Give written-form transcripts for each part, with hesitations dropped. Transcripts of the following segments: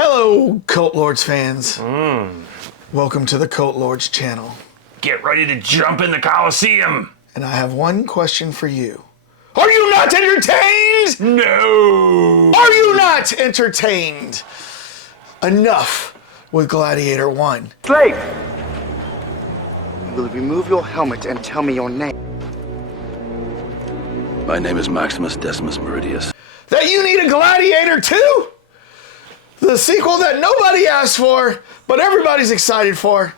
Hello, Cult Lords fans. Welcome to the Cult Lords channel. Get ready to jump in the Coliseum. And I have one question for you. Are you not entertained? No. Are you not entertained? Enough with Gladiator 1. Slave! You will remove your helmet and tell me your name. My name is Maximus Decimus Meridius. That you need a Gladiator 2? The sequel that nobody asked for, but everybody's excited for.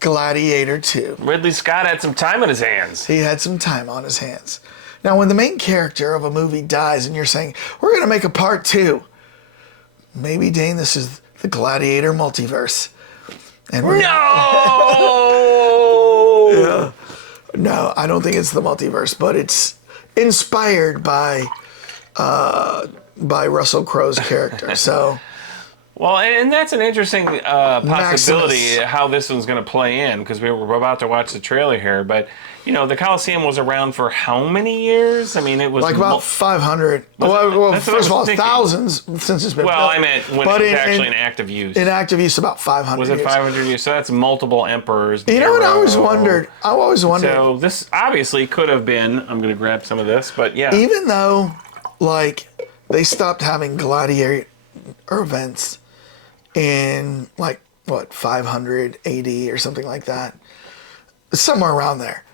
Gladiator 2. Ridley Scott had some time on his hands. He had some time on his hands. Now, when the main character of a movie dies and you're saying, we're going to make a part 2, maybe, Dane, this is the Gladiator multiverse. And we're No! No, I don't think it's the multiverse, but it's inspired by Russell Crowe's character. So, Well, and that's an interesting possibility Maximus. how this one's going to play in, because we were about to watch the trailer here. But, you know, the Coliseum was around for how many years? I mean, it was... like about 500. Well, That's what I first of all, was thinking. thousands since it's been Well, built. I meant when But it was actually in active use. In active use, about 500 Was it years. 500 years? So that's multiple emperors. You know what I always Nero. wondered? I always wondered. So this obviously could have been... I'm going to grab some of this, but yeah. Even though, like, they stopped having gladiator events in, like, what, 500 AD or something like that, somewhere around there.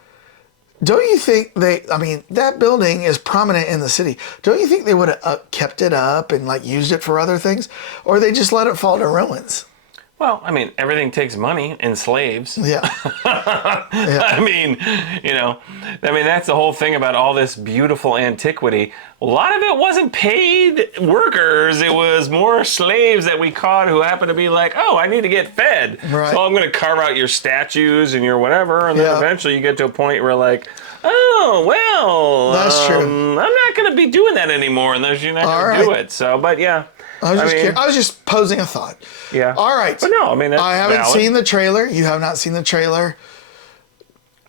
Don't you think I mean, that building is prominent in the city. Don't you think they would have kept it up and, like, used it for other things? Or they just let it fall to ruins? Well, I mean, everything takes money and slaves. Yeah. I mean, you know, that's the whole thing about all this beautiful antiquity. A lot of it wasn't paid workers. It was more slaves that we caught who happened to be like, oh, I need to get fed. Right. So I'm going to carve out your statues and your whatever. And then Yeah. eventually you get to a point where like, oh, well, That's true. I'm not going to be doing that anymore unless you're not going to do it. So, but yeah. I was just posing a thought. Yeah. All right. But no, I mean, that's I haven't valid. seen the trailer. You have not seen the trailer.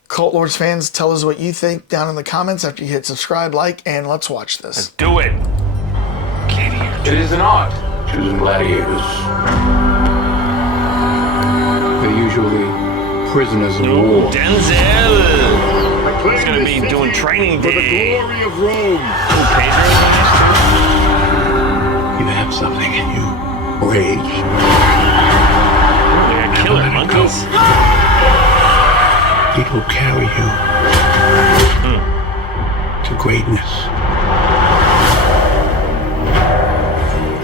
Cult Lords fans, tell us what you think down in the comments after you hit subscribe, like, and let's watch this. Do it. Gladiator. It is an art, choosing gladiators. They're usually prisoners of war. Denzel. He's going to be doing training day. For the glory of Rome. Pedro's on this too? You have something in you. Rage. They're killer monkeys. It will carry you to greatness.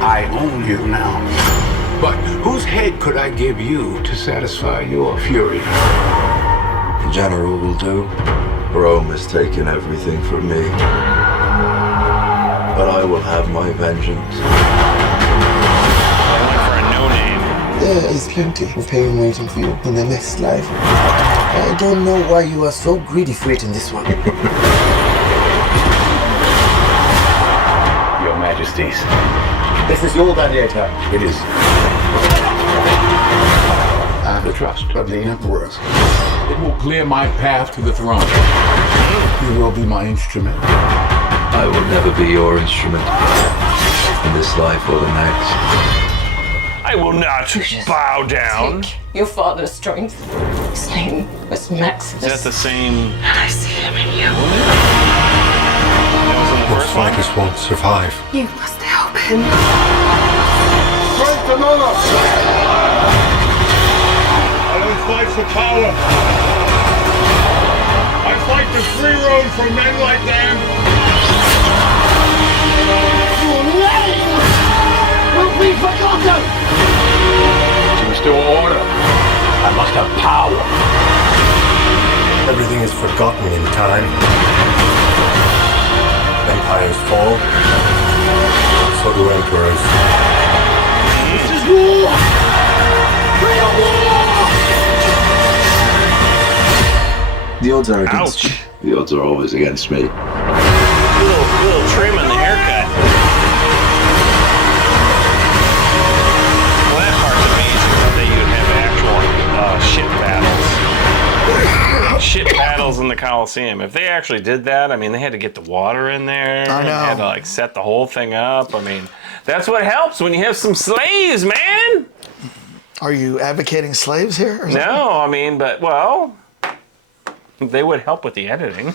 I own you now. But whose head could I give you to satisfy your fury? The general will do. Rome has taken everything from me. But I will have my vengeance. I went for a no-name. There is plenty of pain waiting for you in the next life. I don't know why you are so greedy for it in this one. Your Majesties. This is your gladiator. It is. I have the trust of the emperors. It will clear my path to the throne. You will be my instrument. I will never be your instrument. In this life or the next. I will not bow down. Take your father's strength. His name was Maximus. Is that the same? I see him in you. That was in the first one? Fighters won't survive. You must help him. Strength and honor! I don't fight for power. I fight to free Rome from men like them. Your name will be forgotten! To restore order, I must have power. Everything is forgotten in time. Empires fall. So do emperors. This is war! Real war! The odds are against Ouch. me. The odds are always against me. Little trim in the haircut. Well, that part's amazing that you'd have actual ship battles. Ship battles in the Coliseum. If they actually did that, I mean, they had to get the water in there. I know. They had to like set the whole thing up. I mean, That's what helps when you have some slaves, man. Are you advocating slaves here? Or something? No, I mean, but, well, they would help with the editing.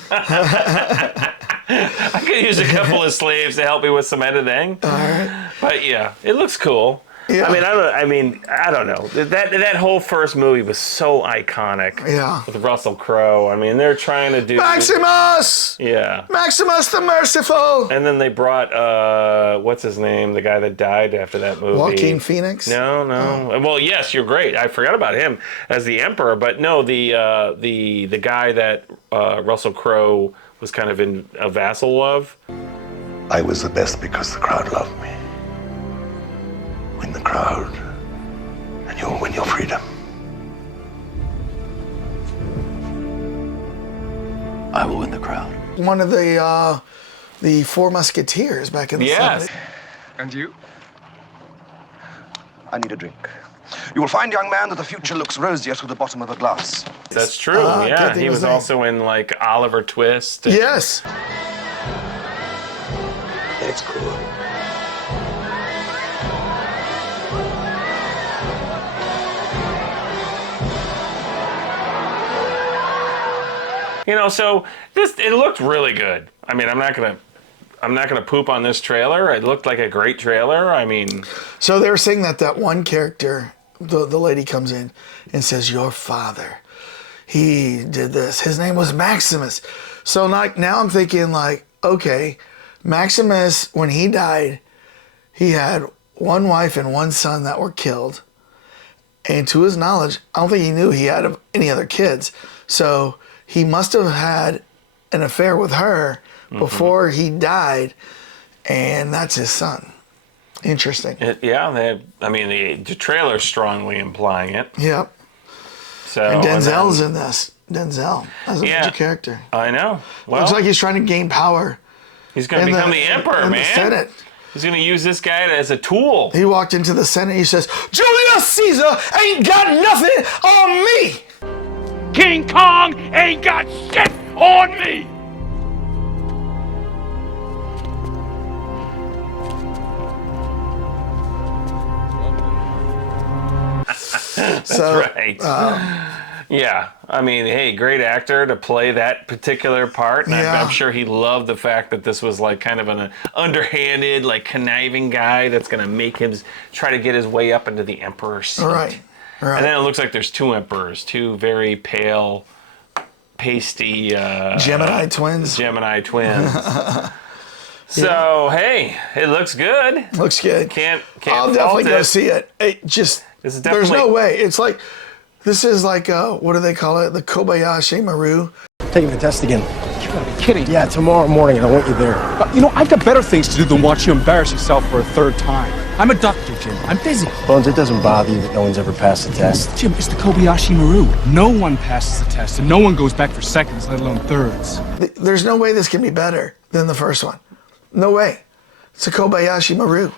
I could use a couple of slaves to help me with some editing. All right. But yeah, it looks cool. Yeah. I don't know. That whole first movie was so iconic. Yeah. With Russell Crowe. I mean, they're trying to do Maximus! Yeah. Maximus the Merciful! And then they brought what's his name? The guy that died after that movie. Joaquin Phoenix? No. Oh. Well, yes, you're great. I forgot about him as the Emperor, but no, the guy that Russell Crowe was kind of in a vassal of. I was the best because the crowd loved me. Win the crowd, and you'll win your freedom. I will win the crowd. One of the Four Musketeers back in the 70s. And you? I need a drink. You will find, young man, that the future looks rosier through the bottom of a glass. That's true. Yeah, he was also in like Oliver Twist. Yes. It's cool. You know, so it looked really good. I mean, I'm not gonna poop on this trailer. It looked like a great trailer. I mean, so they were saying that one character, the lady comes in and says, "Your father, he did this. His name was Maximus." So like now I'm thinking like, okay, Maximus, when he died, he had one wife and one son that were killed, and to his knowledge, I don't think he knew he had any other kids. So he must have had an affair with her before he died, and that's his son. Interesting. The trailer's strongly implying it. Yep. So and Denzel's in this. Denzel as a major character. I know. Well, looks like he's trying to gain power. He's going to become the emperor, in man. The Senate. He's going to use this guy as a tool. He walked into the Senate. He says, "Julius Caesar ain't got nothing on me. King Kong ain't got shit on me! So, right. Yeah. I mean, hey, great actor to play that particular part. And I'm sure he loved the fact that this was like kind of an underhanded, like conniving guy that's going to make him try to get his way up into the emperor's seat. Right. And then it looks like there's two emperors, two very pale, pasty Gemini twins. So hey, it looks good. Looks good. Can't I'll definitely go see it. There's no way. It's like this is like what do they call it? The Kobayashi Maru. Taking the test again. You gotta be kidding. Yeah, tomorrow morning, and I want you there. I've got better things to do than watch you embarrass yourself for a third time. I'm a doctor, Jim. I'm busy. Bones, it doesn't bother you that no one's ever passed the test. Jim, it's the Kobayashi Maru. No one passes the test, and no one goes back for seconds, let alone thirds. There's no way this can be better than the first one. No way. It's a Kobayashi Maru.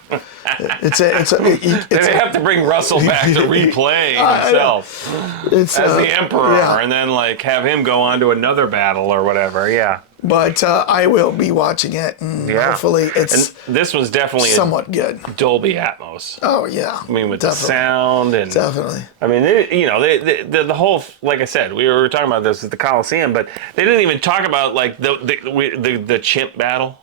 They have to bring Russell back to replay himself as the emperor, and then like have him go on to another battle or whatever. Yeah. But I will be watching it, and hopefully it's. And this was definitely somewhat good. Dolby Atmos. Oh yeah. I mean, with the sound and definitely. I mean, the whole, like I said, we were talking about this at the Coliseum, but they didn't even talk about like the chimp battle.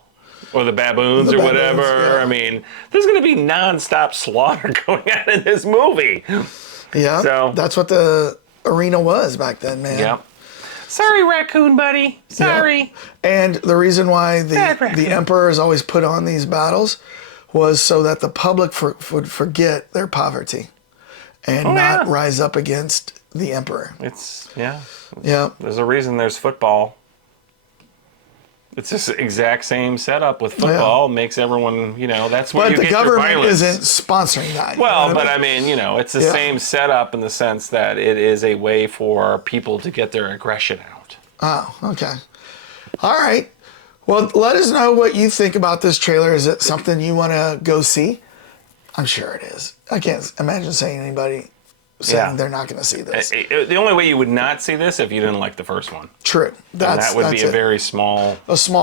Or the baboons or whatever. Yeah. I mean, there's going to be nonstop slaughter going on in this movie. Yeah, so that's what the arena was back then, man. Yeah. Sorry, raccoon buddy. Sorry. Yeah. And the reason why the emperor is always put on these battles was so that the public would forget their poverty and not rise up against the emperor. Yeah. There's a reason there's football. It's this exact same setup with football. Makes everyone, that's what you get your violence. But the government isn't sponsoring that. Well, but I mean, it's the same setup in the sense that it is a way for people to get their aggression out. Oh, okay. All right. Well, let us know what you think about this trailer. Is it something you want to go see? I'm sure it is. I can't imagine saying anybody saying they're not going to see this. The only way you would not see this if you didn't like the first one. True. That would be a very small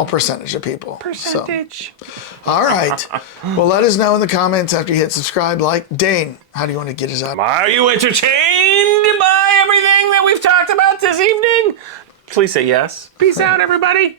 percentage of people. Percentage. So. All right. Well, let us know in the comments after you hit subscribe, like. Dane, how do you want to get us up? Are you entertained by everything that we've talked about this evening? Please say yes. Peace out, everybody.